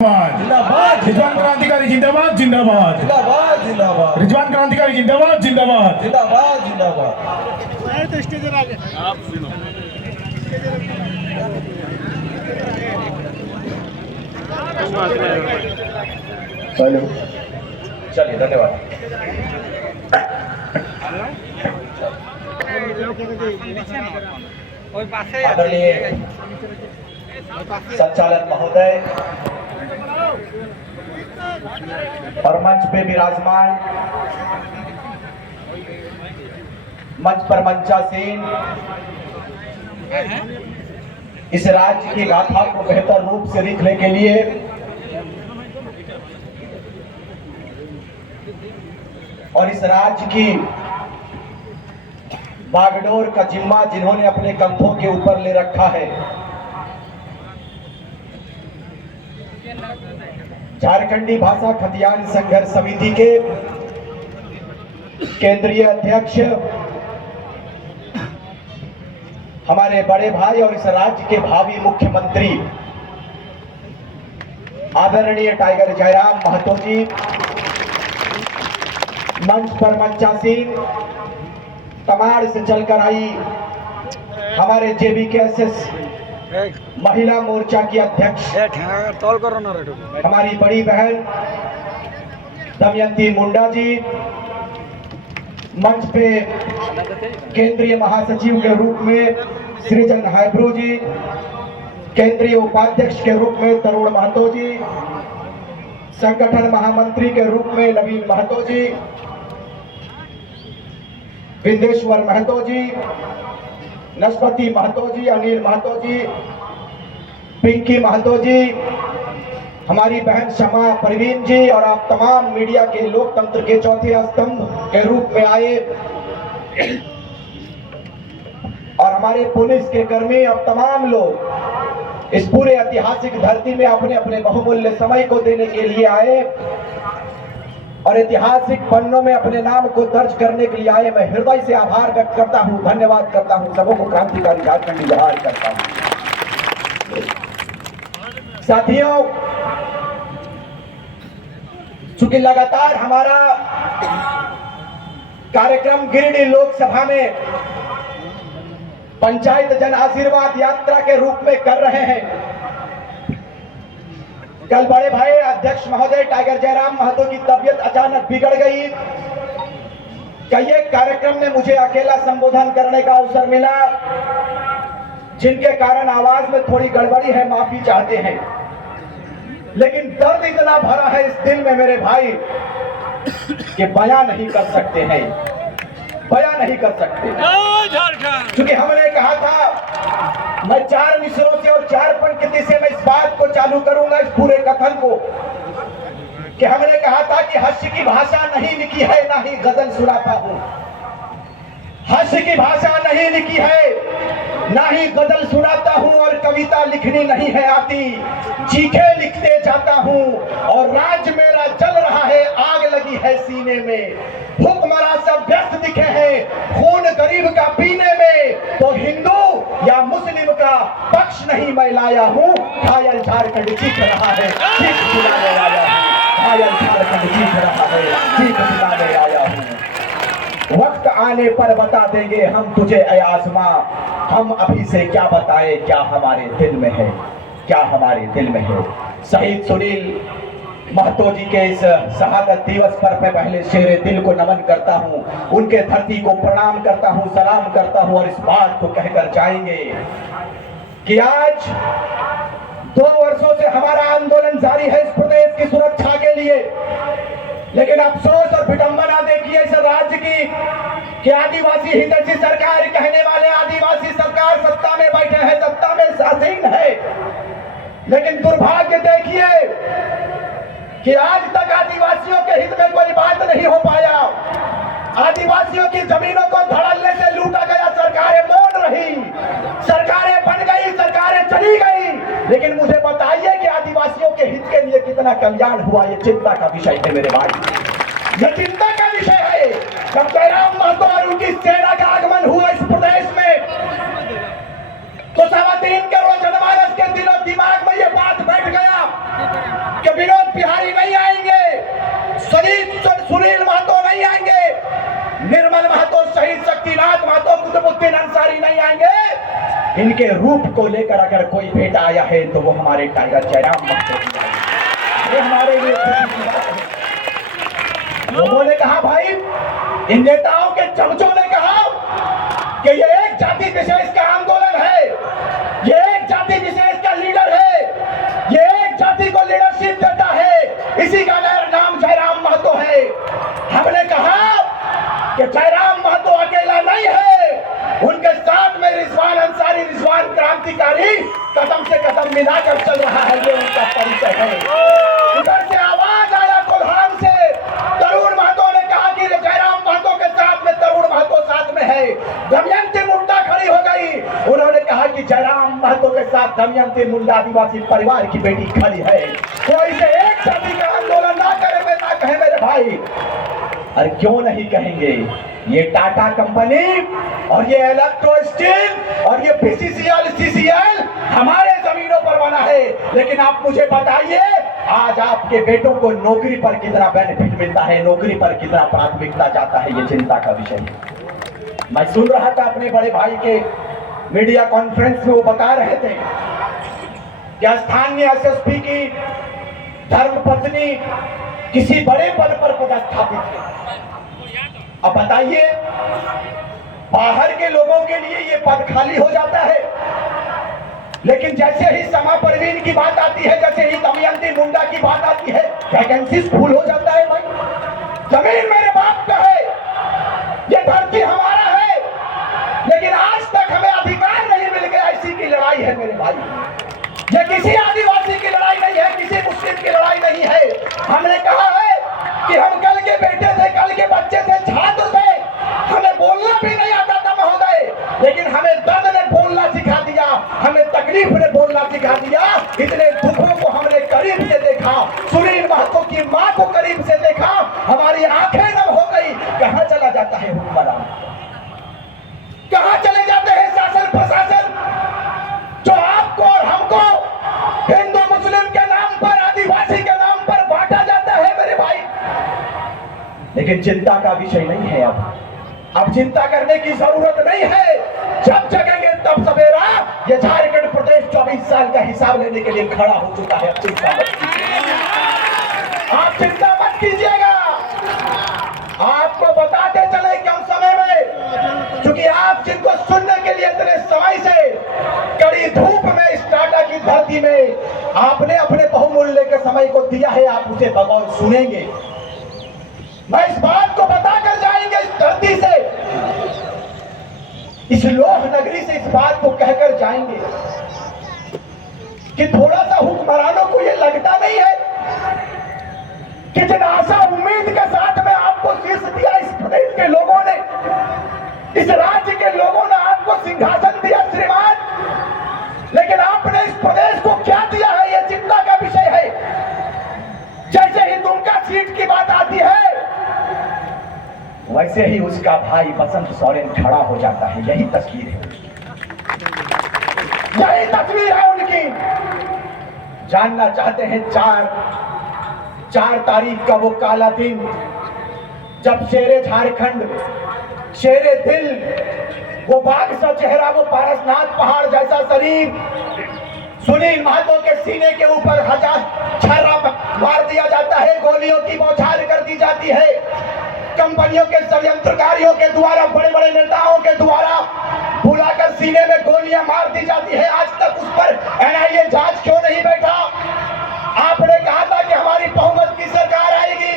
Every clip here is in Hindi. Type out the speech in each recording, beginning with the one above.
जिंदाबाद रिजवान क्रांतिकारी जिंदाबाद जिंदाबाद जिंदाबाद जिंदाबाद रिजवान क्रांतिकारी जिंदाबाद जिंदाबाद जिंदाबाद जिंदाबाद स्टेजर आगे आप सुनो हेलो चलिए धन्यवाद आदरणीय संचालक महोदय और मंच पे विराजमान मंच पर मंचासीन इस राज्य की गाथा को बेहतर रूप से लिखने के लिए और इस राज्य की बागडोर का जिम्मा जिन्होंने अपने कंधों के ऊपर ले रखा है, झारखंडी भाषा खतियान संघर्ष समिति के केंद्रीय अध्यक्ष हमारे बड़े भाई और इस राज्य के भावी मुख्यमंत्री आदरणीय टाइगर जयराम महतो जी, मंच पर मंचासीन तमाड़ से चलकर आई हमारे जेबीकेएसएस महिला मोर्चा की अध्यक्ष हमारी बड़ी बहन दमयंती मुंडा जी, मंच पे केंद्रीय महासचिव के रूप में सृजन हाइब्रो जी, केंद्रीय उपाध्यक्ष के रूप में तरुण महतो जी, संगठन महामंत्री के रूप में नवीन महतो जी, विंदेश्वर महतो जी, नस्पति महतो जी, अनिल महतो जी, पिंकी महतो जी, हमारी बहन शमा परवीन जी और आप तमाम मीडिया के लोकतंत्र के चौथे स्तंभ के रूप में आए और हमारे पुलिस के कर्मी और तमाम लोग इस पूरे ऐतिहासिक धरती में अपने अपने बहुमूल्य समय को देने के लिए आए और ऐतिहासिक पन्नों में अपने नाम को दर्ज करने के लिए आए। मैं हृदय से आभार व्यक्त करता हूं, धन्यवाद करता हूं, सबों को क्रांतिकारी झारखंडी जोहार करता हूं। साथियों, चूंकि लगातार हमारा कार्यक्रम गिरिडीह लोकसभा में पंचायत जन आशीर्वाद यात्रा के रूप में कर रहे हैं, कल बड़े भाई अध्यक्ष महोदय टाइगर जयराम महतो की तबीयत अचानक बिगड़ गई। कई एक कार्यक्रम में मुझे अकेला संबोधन करने का अवसर मिला, जिनके कारण आवाज में थोड़ी गड़बड़ी है, माफी चाहते हैं, लेकिन दर्द इतना भरा है इस दिल में मेरे भाई कि बयां नहीं कर सकते हैं, बयां नहीं कर सकते। क्योंकि हमने कहा था, मैं 4 मिसरों से और 4 पंक्ति से मैं इस बात को चालू करूंगा, इस पूरे कथन को, कि हमने कहा था कि हास्य की भाषा नहीं लिखी है, ना ही गजल सुनाता हूं। हास्य की भाषा नहीं लिखी है, ना ही गजल सुनाता हूं और कविता लिखनी नहीं है आती, चीखे लिखते जाता हूं और राज मेरा चल रहा है, आग लगी है सीने में, हुक्मरान सब व्यस्त दिखे हैं खून गरीब का पीने में, तो हिंदू या मुस्लिम का पक्ष नहीं मैं लाया हूं, घायल झारखंड चीख रहा है, चीख सुनाने आया हूं, घायल झारखंड चीख रहा है, चीख सुनाने आया हूं। वक्त आने पर बता देंगे हम तुझे ऐ आज़मा, हम अभी से क्या बताएं क्या हमारे दिल में है, क्या हमारे दिल में है। शहीद सुनील महतो जी के इस शहादत दिवस पर मैं पहले शेरे दिल को नमन करता हूं, उनके धरती को प्रणाम करता हूं, सलाम करता हूं और इस बात को कहकर जाएंगे कि आज 2 वर्षों से हमारा आंदोलन जारी है इस प्रदेश की सुरक्षा के लिए, लेकिन अफसोस और विडंबना देखिए इस राज्य की कि आदिवासी हितैषी सरकार कहने वाले आदिवासी सरकार सत्ता में बैठे हैं, सत्ता में शासीन है, लेकिन दुर्भाग्य देखिए कि आज तक आदिवासियों के हित में कोई बात नहीं हो पाया। आदिवासियों की जमीनों को धड़ल्ले से लूटा गया, सरकारें मौन रही, सरकारें बन गई, सरकारें चली गई, लेकिन मुझे बताइए कि आदिवासियों के हित के लिए कितना कल्याण हुआ, ये चिंता का विषय है मेरे भाई, ये चिंता का विषय है। जब जयराम महतो और उनकी सेना का आगमन हुआ इस प्रदेश में, तो 3.25 करोड़ जनमानस के दिलो दिमाग में ये बात बैठ गया सुनील महतो नहीं आएंगे, निर्मल महतो, शहीद शक्तिनाथ महतो, कुतुबुद्दीन अंसारी नहीं आएंगे। इनके रूप को लेकर अगर कोई बेटा आया है तो वो हमारे टाइगर जयराम महतो जी आए। ये हमारे लिए खुशी की बात है। लोगों ने कहा भाई, इन नेताओं के चमचों ने कहा कि ये एक जाति विशेष का आंदोलन है, ये एक जाति विशेष का लीडर है, ये एक जाति को लीडरशिप देता है, इसी का नाम जयराम महतो है। हमने कहा कि जयराम महतो अकेला नहीं है, उनके साथ में रिजवान अंसारी, रिजवान क्रांतिकारी कदम से कदम मिलाकर चल रहा है, ये उनका परिचय है। उधर से आवाज आया कोल्हान से, तरुण महतो ने कहा कि जयराम महतो के साथ में तरुण महतो साथ में है। दमयंती मुंडा खड़ी हो गई, उन्होंने कहा कि जयराम महतो के साथ दमयंती मुंडा आदिवासी परिवार की बेटी खड़ी है। कोई से एक जाति का आंदोलन ना करे, मैं ना कहे मेरे भाई। और क्यों नहीं कहेंगे, ये टाटा कंपनी और ये इलेक्ट्रो स्टील और ये बीसीसीएल, सीसीएल हमारे जमीनों पर बना है। लेकिन आप मुझे बताइए, आज आपके बेटों को नौकरी पर कितना बेनिफिट मिलता है, नौकरी पर कितना प्राथमिकता जाता है, ये चिंता का विषय है। मैं सुन रहा था अपने बड़े भाई के मीडिया कॉन्फ्रेंस में, वो बता रहे थे कि स्थानीय एसएसपी की धर्मपत्नी किसी बड़े पद पर पदस्थापित है। अब बताइए, बाहर के लोगों के लिए ये पद खाली हो जाता है, लेकिन जैसे ही समा परवीन की बात आती है, जैसे ही दमयंती मुंडा की बात आती है, वैकेंसी फुल हो जाता है। भाई, जमीन मेरे बाप का है, ये धरती हमारा है, लेकिन आज तक हमें अधिकार नहीं मिल गया। इसी की लड़ाई है मेरे भाई, ये किसी आदिवासी की लड़ाई नहीं है, किसी मुस्लिम की लड़ाई नहीं है। हमने कहा है कि हम कल के बेटे थे, कल के बच्चे थे, छात्र थे, हमें बोलना भी नहीं आता था महोदय, लेकिन हमें दर्द ने बोलना सिखा दिया, हमें तकलीफ ने बोलना सिखा दिया। इतने दुखों को हमने करीब से देखा, सुनील महतो की मां को करीब से देखा, हमारी आंखें नम हो गई। कहां चला जाता है हुक्मरान, कहां चले जाते हैं शासन प्रशासन, जो आपको और हमको हिंदू मुस्लिम के नाम पर, आदिवासी के नाम पर बांटा जाता है मेरे भाई। लेकिन चिंता का विषय नहीं है। अब चिंता करने की जरूरत नहीं है, जब जगेंगे तब सवेरा। ये झारखंड प्रदेश 24 साल का हिसाब लेने के लिए खड़ा हो चुका है। आप चिंता मत कीजिएगा, आपको बताते चले कम समय में, क्योंकि आप जिनको सुनने के लिए इतने समय से कड़ी धूप में इस टाटा की धरती में आपने अपने बहुमूल्य के समय को दिया है, आप उसे बगौर सुनेंगे। मैं इस बात को बताकर जाएंगे इस धरती से, इस लोह नगरी से इस बात को कहकर जाएंगे कि थोड़ा सा हुक्मरानों को यह लगता नहीं है कि जिन आशा उम्मीद के साथ में आपको शीर्ष दिया इस प्रदेश के लोगों ने, इस राज्य के लोगों ने आपको सिंहासन दिया श्रीमान, लेकिन आपने इस प्रदेश को क्या दिया है, यह चिंता का विषय है। जैसे ही दुमका सीट की बात आती है, वैसे ही उसका भाई बसंत सोरेन खड़ा हो जाता है। यही तस्वीर है, यही तस्वीर है उनकी। जानना चाहते हैं 4 तारीख का वो काला दिन, जब शेरे झारखंड, शेरे दिल, वो बाघ सा चेहरा, वो पारसनाथ पहाड़ जैसा शरीर, सुनील महतो के सीने के ऊपर 1000 छर्रा मार दिया जाता है, गोलियों की बौछार कर दी जाती है, कंपनियों के षड्यंत्रकारियों के द्वारा, बड़े बड़े नेताओं के द्वारा बुलाकर सीने में गोलियां मार दी जाती है। आज तक उस पर एनआईए जांच क्यों नहीं बैठा? आपने कहा था कि हमारी बहुमत की सरकार आएगी,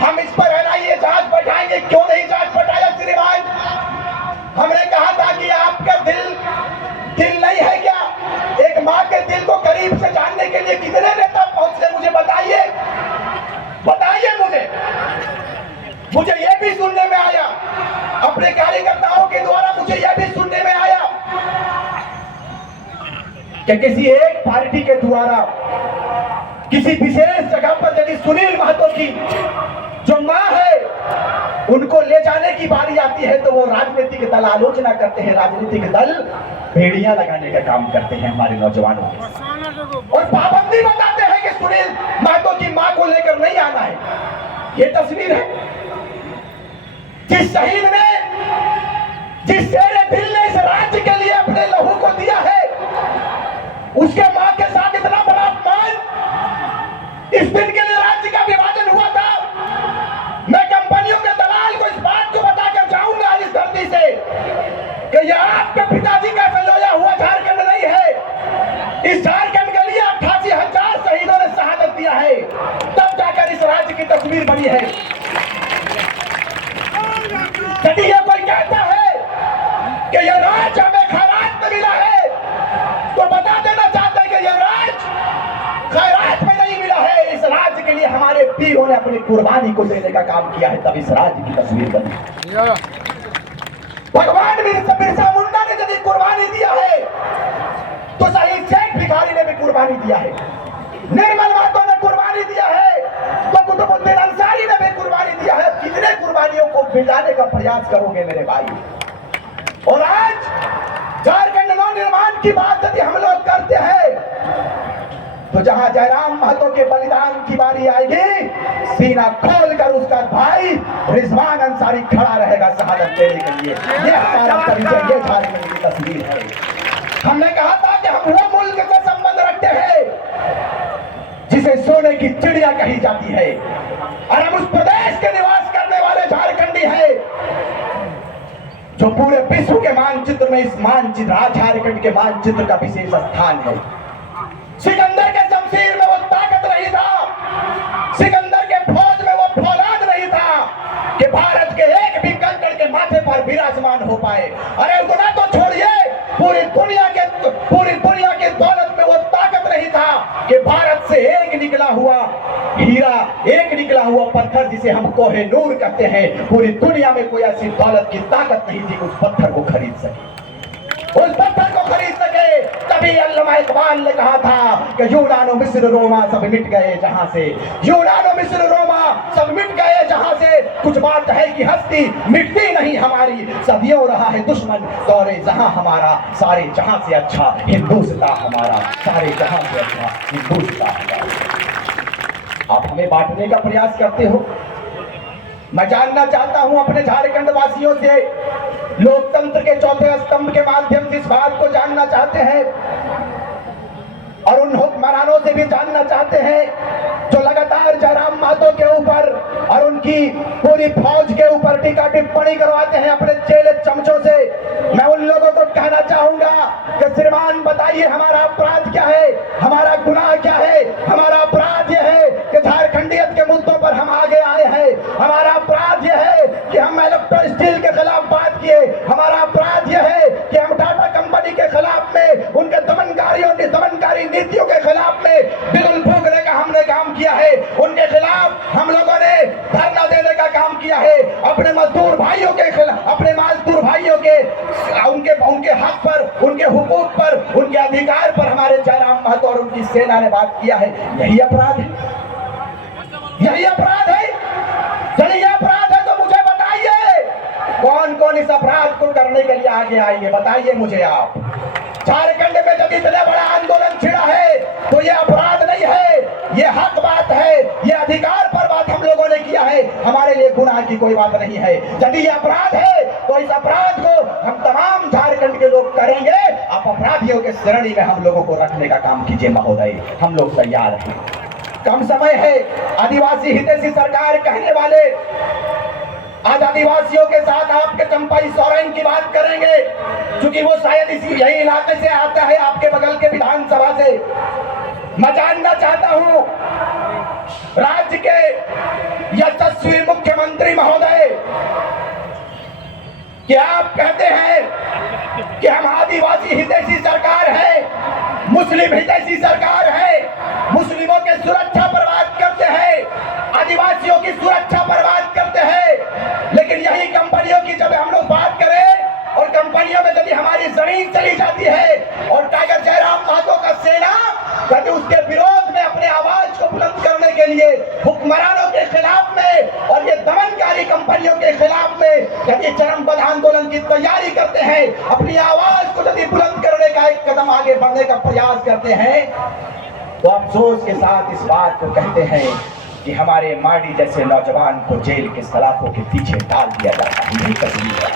हम इस पर एनआईए जांच बैठाएंगे, क्यों नहीं जांच बैठाया श्रीमान? हमने कहा था कि आपका दिल नहीं है क्या? एक माँ के दिल को करीब से जानने के लिए कितने नेता पहुंचे, मुझे बताइए, बताइए मुझे यह भी सुनने में आया, अपने कार्यकर्ताओं के द्वारा मुझे यह भी सुनने में आया कि किसी एक पार्टी के द्वारा किसी विशेष जगह पर यदि सुनील महतो की जो मां है उनको ले जाने की बारी आती है, तो वो राजनीतिक दल आलोचना करते हैं, राजनीतिक दल भेड़ियां लगाने का काम करते हैं हमारे नौजवानों के, और पाबंदी बताते हैं कि सुनील महतो की मां को लेकर नहीं आना है। ये तस्वीर है जिस शहीद ने, जिस शेरे दिल ने इस राज्य के लिए अपने लहू को दिया है, उसके मां के साथ इतना बड़ा अपमान। इस दिन के लिए राज्य का विभाजन हुआ था। मैं कंपनियों के दलाल को इस बात को बताकर जाऊंगा इस धरती से कि यह आपके पिताजी का फैलोया हुआ झारखंड नहीं है। इस झारखंड के लिए 88,000 शहीदों ने शहादत दिया है, तब जाकर इस राज्य की तस्वीर बनी है। यदि ये कोई कहता है कि यह राज्य हमें खैरात में मिला है, तो बता देना चाहते हैं कि यह राज्य खैरात में नहीं मिला है। इस राज्य के लिए हमारे वीरों ने अपनी कुर्बानी को देने का काम किया है, तब इस राज्य की तस्वीर बनी। भगवान बिरसा मुंडा ने यदि कुर्बानी दिया है, तो शहीद शेख भिखारी ने भी कुर्बानी दिया है, निर्मल महतो ने कुर्बानी दिया है, तो कुतुबुद्दीन अंसारी ने भी कुर्बानी दिया है। कितने कुर्बानियों को मिटाने का प्रयास करोगे मेरे भाई? और आज झारखंड नव निर्माण की बात यदि हम लोग करते हैं, तो जहां जयराम महतो के बलिदान की बारी आएगी, सीना खोलकर उसका भाई रिजवान अंसारी खड़ा रहेगा शहादत देने के लिए। ये हमारा परिचय, ये झारखंड की तस्वीर है। हमने कहा था कि हम वो मुल्क से संबंध रखते हैं जिसे सोने की चिड़िया कही जाती है, और हम उस प्रदेश के निवास करने वाले झारखंडी हैं जो पूरे विश्व के मानचित्र में इस मानचित्र झारखंड के मानचित्र का विशेष स्थान है। सिकंदर के शमशीर में वो ताकत नहीं था, सिकंदर के फौज में वो फौलाद नहीं था कि भारत के एक भी कंकड़ के माथे पर विराजमान हो पाए। अरे उतना तो छोड़िए, पूरी दुनिया के दौलत में वो ताकत नहीं था कि भारत से एक निकला हुआ हीरा, एक निकला हुआ पत्थर जिसे हम कोहिनूर कहते हैं, पूरी दुनिया में कोई ऐसी दौलत की ताकत नहीं थी कि उस पत्थर को खरीद सके, उस पत्थर को खरीद सके। तभी अल्लामा इकबाल ने कहा था कि यूनानो मिस्र रोमा सब मिट गए जहां से, यूनानो मिस्र रोमा सब मिट गए जहां से, कुछ बात है कि हस्ती मिटती नहीं हमारी, सदियों रहा है दुश्मन दौरे जहां हमारा, सारे जहां से अच्छा हिंदुस्तान हमारा, सारे जहां से अच्छा हिंदुस्तान हमारा। आप हमें बांटने का प्रयास करते हो। मैं जानना चाहता हूं अपने झारखंड वासियों से, लोकतंत्र के चौथे स्तंभ के माध्यम से इस बात को जानना चाहते हैं, और उन हुक्मरानों से भी जानना चाहते हैं जो लगातार जयराम महतो के ऊपर और उनकी पूरी फौज के ऊपर टीका टिप्पणी करवाते हैं अपने चेले चमचों से। मैं उन लोगों को कहना चाहूंगा कि श्रीमान बताइए हमारा अपराध क्या है, हमारा गुनाह क्या है? हमारा अपराध यह है कि झारखंडियत के मुद्दों पर हम आगे आए हैं। हमारा अपराध यह है कि हम इलेक्ट्रो स्टील के खिलाफ बात किए। हमारा अपराध यह है कि हम टाटा कंपनी के खिलाफ में, उनके दमनकारी नीतियों के खिलाफ में बिगुल फूंकने का हमने काम किया है। उनके खिलाफ हम लोगों ने धरना देने का काम किया है। अपने मजदूर भाइयों के खिलाफ, अपने मजदूर भाइयों के उनके हक पर, उनके हुकूक पर, उनके अधिकार पर हमारे जयराम महतो और उनकी सेना ने बात किया है। यही अपराध है, यही अपराध है। यदि यह अपराध है तो मुझे बताइए कौन कौन इस अपराध को करने के लिए आगे आएंगे? बताइए मुझे आप। झारखंड में जब इतना बड़ा आंदोलन छिड़ा है तो ये अपराध नहीं है, ये हक बात है, ये अधिकार पर बात हम लोगों ने किया है। हमारे लिए गुनाह की कोई बात नहीं है। यदि ये अपराध है तो इस अपराध को हम तमाम झारखंड के लोग करेंगे। आप अपराधियों के श्रेणी में हम लोगों को रखने का काम कीजिए महोदय, हम लोग तैयार हैं। कम समय है। आदिवासी हितैषी सरकार कहने वाले आज आदिवासियों के साथ आपके चंपाई सोरेन की बात करेंगे, क्योंकि वो शायद इसी यही इलाके से आता है, आपके बगल के विधानसभा से। मैं जानना चाहता हूं राज्य के यशस्वी मुख्यमंत्री महोदय, कि आप कहते हैं कि हम आदिवासी हितैषी सरकार है, मुस्लिम हितैषी सरकार है, मुस्लिमों की सुरक्षा पर बात करते हैं, आदिवासियों की सुरक्षा पर बात करते हैं, लेकिन यही कंपनियों की जब हम लोग बात करें और कंपनियों में यदि हमारी जमीन चली जाती है और टाइगर जयराम महतो का सेना यदि उसके विरोध में अपने आवाज को बुलंद करने के लिए हुक्मरानों के खिलाफ में और ये दमनकारी कंपनियों के खिलाफ में यदि चरमपंथ आंदोलन की तैयारी करते हैं, अपनी आवाज को यदि बुलंद करने का एक कदम आगे बढ़ने का प्रयास करते हैं, तो अफसोस के साथ इस बात को कहते हैं कि हमारे माडी जैसे नौजवान को जेल के सलाखों के पीछे डाल दिया जाता है। यही तस्वीर है,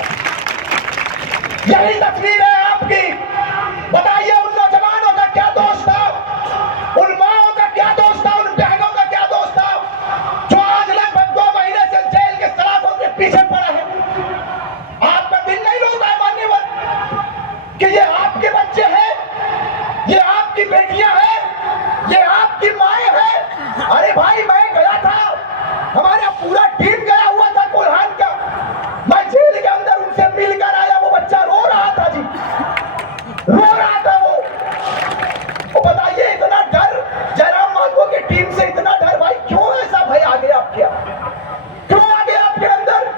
यही तस्वीर है आपकी। बताइए उन नौजवानों का क्या दोष था, उन माओं का क्या दोष था, उन बहनों का क्या दोष था जो आज लगभग 2 महीने से जेल के सलाखों के पीछे पड़ा है। आपका दिल नहीं रोता है मान्यवर कि ये आपके बच्चे हैं, ये आपकी बेटियां हैं, ये आपकी माएं हैं। अरे भाई मैं गया था, हमारा पूरा टीम गया हुआ था कोल्हान का, मैं जेल के अंदर उनसे मिलकर आया। वो बच्चा रो रहा था जी, रो रहा था वो बताइए इतना डर जयराम महतो की टीम से, इतना डर भाई क्यों ऐसा भय आ गया आपके, क्यों आ गया आपके अंदर?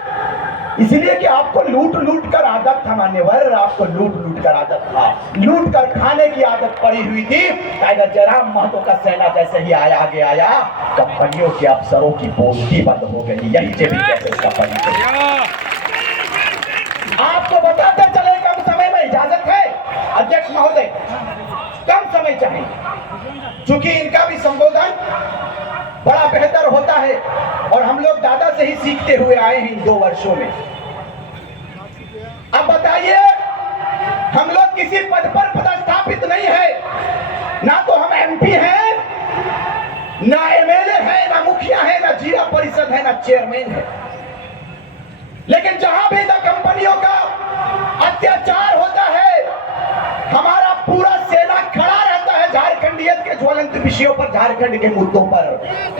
इसलिए कि आपको लूट लूट कर आदत था मान्यवर, आपको लूट लूट कर आदत था, लूट कर खाने की आदत पड़ी हुई थी। टाइगर जयराम महतो का सेना जैसे ही आगे आया, कंपनियों के अफसरों की बोलती बंद हो गई। यही जेबी कैसे इसका परिचय। आपको बताते चले कम समय में इजाजत है अध्यक्ष महोदय, कम समय चाहिए, चूंकि इनका भी संबोधन बड़ा बेहतर होता है और हम लोग दादा से ही सीखते हुए आए हैं इन 2 वर्षों में। अब बताइए, हम लोग किसी पद पर पदस्थापित नहीं है, ना तो हम एमपी हैं, ना एमएलए है, ना मुखिया है, ना जिला परिषद है, ना चेयरमैन है। लेकिन जहां भी कंपनियों का अत्याचार होता है, हमारा पूरा सेना खड़ा रहता है झारखंडियत के ज्वलंत विषयों पर, झारखंड के मुद्दों पर।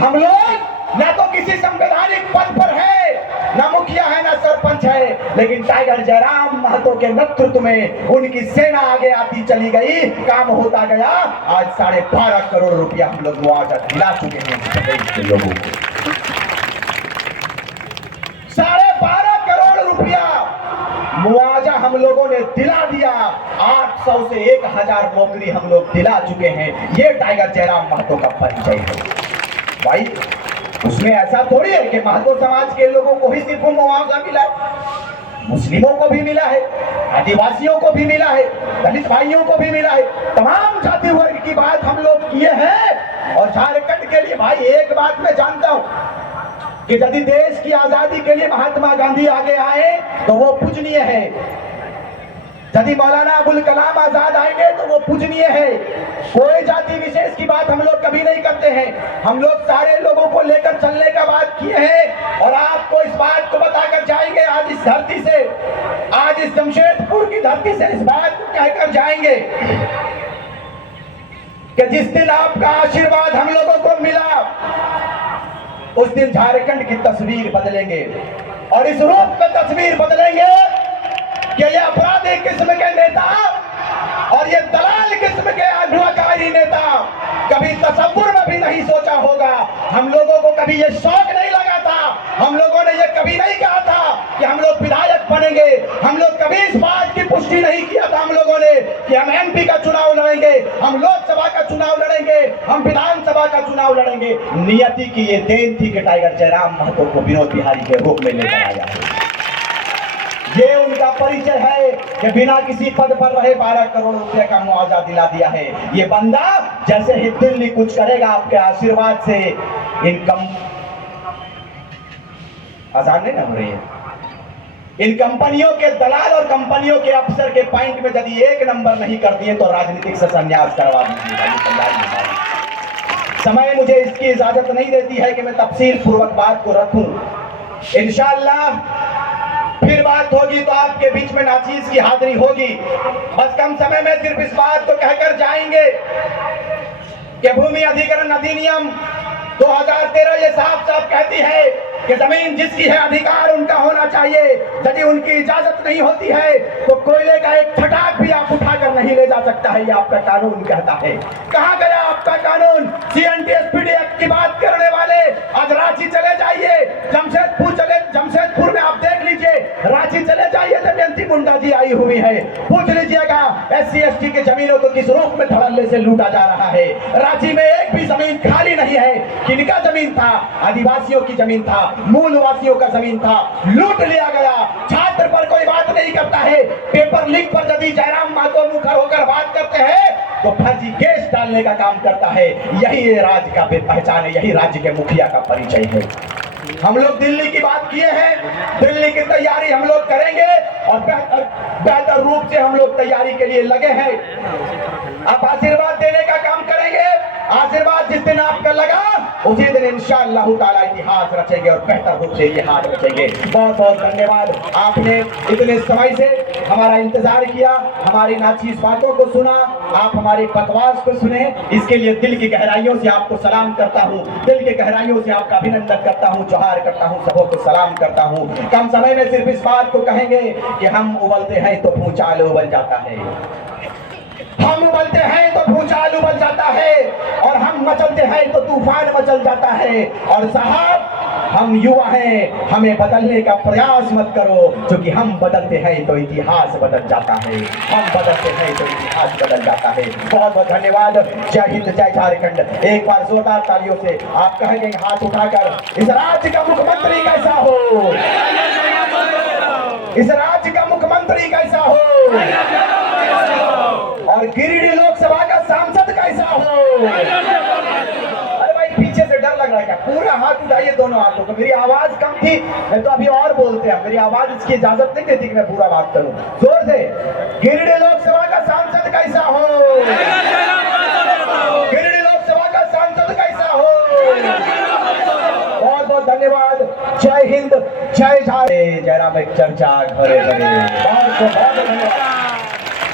हम लोग ना तो किसी संवैधानिक पद पर है, ना मुखिया है, ना सरपंच है, लेकिन टाइगर जयराम महतो के नेतृत्व में उनकी सेना आगे आती चली गई, काम होता गया। आज 12.5 करोड़ रुपया हम लोग मुआवजा दिला चुके हैं प्रदेश के लोगों को। 12.5 करोड़ रुपया मुआवजा हम लोगों ने दिला दिया। 800 से 1000 नौकरी हम लोग दिला चुके हैं। ये टाइगर जयराम महतो का परिचय है भाई। उसमें ऐसा थोड़ी है कि महतो समाज के लोगों को ही सिर्फ मुआवजा मिला है, मुस्लिमों को भी मिला है, आदिवासियों को भी मिला है, दलित भाइयों को भी मिला है, तमाम जाति वर्ग की बात हम लोग किए हैं। और झारखंड के लिए भाई एक बात मैं जानता हूं कि यदि देश की आजादी के लिए महात्मा गांधी आगे आए तो वो पूजनीय है, यदि मौलाना अबुल कलाम आजाद आएंगे तो वो पूजनीय है। कोई जाति विशेष की बात हम लोग कभी नहीं करते हैं, हम लोग सारे लोगों को लेकर चलने का बात किए हैं। और आपको इस बात को बताकर जाएंगे आज इस धरती से, आज इस जमशेदपुर की धरती से इस बात को कहकर जाएंगे कि जिस दिन आपका आशीर्वाद हम लोगों को मिला, उस दिन झारखंड की तस्वीर बदलेंगे। और इस रूप में तस्वीर बदलेंगे कि ये अपराधी किस्म के नेता और ये दलाल किस्म के अगुवाकारी नेता कभी तसव्वुर में भी नहीं सोचा होगा। हम लोगों को कभी ये शौक नहीं लगा था, हम लोगों ने ये कभी नहीं कहा था कि हम लोग विधायक बनेंगे, हम लोग कभी इस बात की पुष्टि नहीं किया था हम लोगों ने कि हम एमपी का चुनाव लड़ेंगे, हम लोकसभा का चुनाव लड़ेंगे, हम विधानसभा का चुनाव लड़ेंगे। नियति की ये देन थी कि टाइगर जयराम महतो को विनोद बिहारी के रूप में लेकर आया। ये उनका परिचय है कि बिना किसी पद पर रहे 12 करोड़ रुपए का मुआवजा दिला दिया है। ये बंदा जैसे ही दिल्ली कुछ करेगा आपके आशीर्वाद से, इनकम आसान नहीं ना हो रही है, इन कंपनियों के दलाल और कंपनियों के अफसर के पॉइंट में यदि 1 नंबर नहीं कर दिए तो राजनीतिक से संन्यास करवा दीजिएगा। समय मुझे इसकी इजाजत नहीं देती है कि मैं तफसील पूर्वक बात को रखूं। इंशाअल्लाह फिर बात होगी तो आपके बीच में नाचीज की हाजिरी होगी। बस कम समय में सिर्फ इस बात को कहकर जाएंगे कि भूमि अधिग्रहण अधिनियम 2013 ये साफ साफ कहती है कि जमीन जिसकी है अधिकार उनका होना चाहिए। यदि उनकी इजाजत नहीं होती है तो कोयले का एक छटाक भी आप उठाकर नहीं ले जा सकता है, ये आपका कानून कहता है। कहां गया आपका कानून? सीएनटी-एसपीडी एक्ट की बात करने वाले आज रांची चले जाइए, जमशेदपुर में आप देख लीजिए, रांची चले जाइए, दमयंती मुंडा जी आई हुई है, पूछ लीजिएगा SC/ST के जमीनों को किस रूप में धड़ल्ले से लूटा जा रहा है। रांची में एक भी जमीन खाली नहीं है। किनका जमीन था? आदिवासियों की जमीन था, मूलवासियों का जमीन था, लूट लिया गया। छात्र पर कोई बात नहीं करता है, पेपर लीक पर यदि जयराम महतो मुखर होकर बात करते हैं तो फर्जी केस डालने का काम करता है। यही राज्य का पहचान है, यही राज्य के मुखिया का परिचय है। हम लोग दिल्ली की बात किए हैं, दिल्ली की तैयारी हम लोग करेंगे और बेहतर रूप से हम लोग तैयारी के लिए लगे हैं। आप आशीर्वाद देने का काम करेंगे। आशीर्वाद जिस दिन आपका लगा उसी दिन इंशाअल्लाह ताला इतिहास रचेंगे और बेहतर रूप से इतिहास रचेंगे। बहुत बहुत धन्यवाद, आपने इतने समय से हमारा इंतजार किया, हमारी नाचीज बातों को सुना, आप हमारी बकवास को सुने, इसके लिए दिल की गहराइयों से आपको सलाम करता हूँ, दिल की गहराइयों से आपका अभिनंदन करता हूँ, जोहार करता हूँ, सबों को सलाम करता हूँ। कम समय में सिर्फ इस बात को कहेंगे कि हम उबलते हैं तो भूचाल उबल जाता है, हम उबलते हैं तो भूचाल उबल जाता है, और हम मचलते हैं तो तूफान मचल जाता है। और साहब, हम युवा हैं, हमें बदलने का प्रयास मत करो, क्योंकि हम बदलते हैं तो इतिहास बदल जाता है, हम बदलते हैं तो इतिहास बदल जाता है। बहुत बहुत धन्यवाद। जय हिंद, जय झारखंड। एक बार जोरदार तालियों से आप कहेंगे हाथ उठाकर, इस राज्य का मुख्यमंत्री कैसा हो, इस राज्य का मुख्यमंत्री कैसा हो, और गिरिडीह लोकसभा का सांसद कैसा हो। अरे भाई, पीछे से डर लग रहा है क्या? पूरा हाथ उठाइए, दोनों हाथों को। मेरी आवाज कम थी, मैं तो अभी और बोलते हैं, मेरी आवाज इसकी इजाजत नहीं देती कि मैं पूरा बात करूं। जोर से, गिरिडीह लोकसभा का सांसद कैसा हो, गिरिडीह लोकसभा का सांसद कैसा हो। बहुत बहुत धन्यवाद। जय हिंद, जय झारखंड। जयराम एक चर्चा घरे घरे। बहुत बहुत धन्यवाद।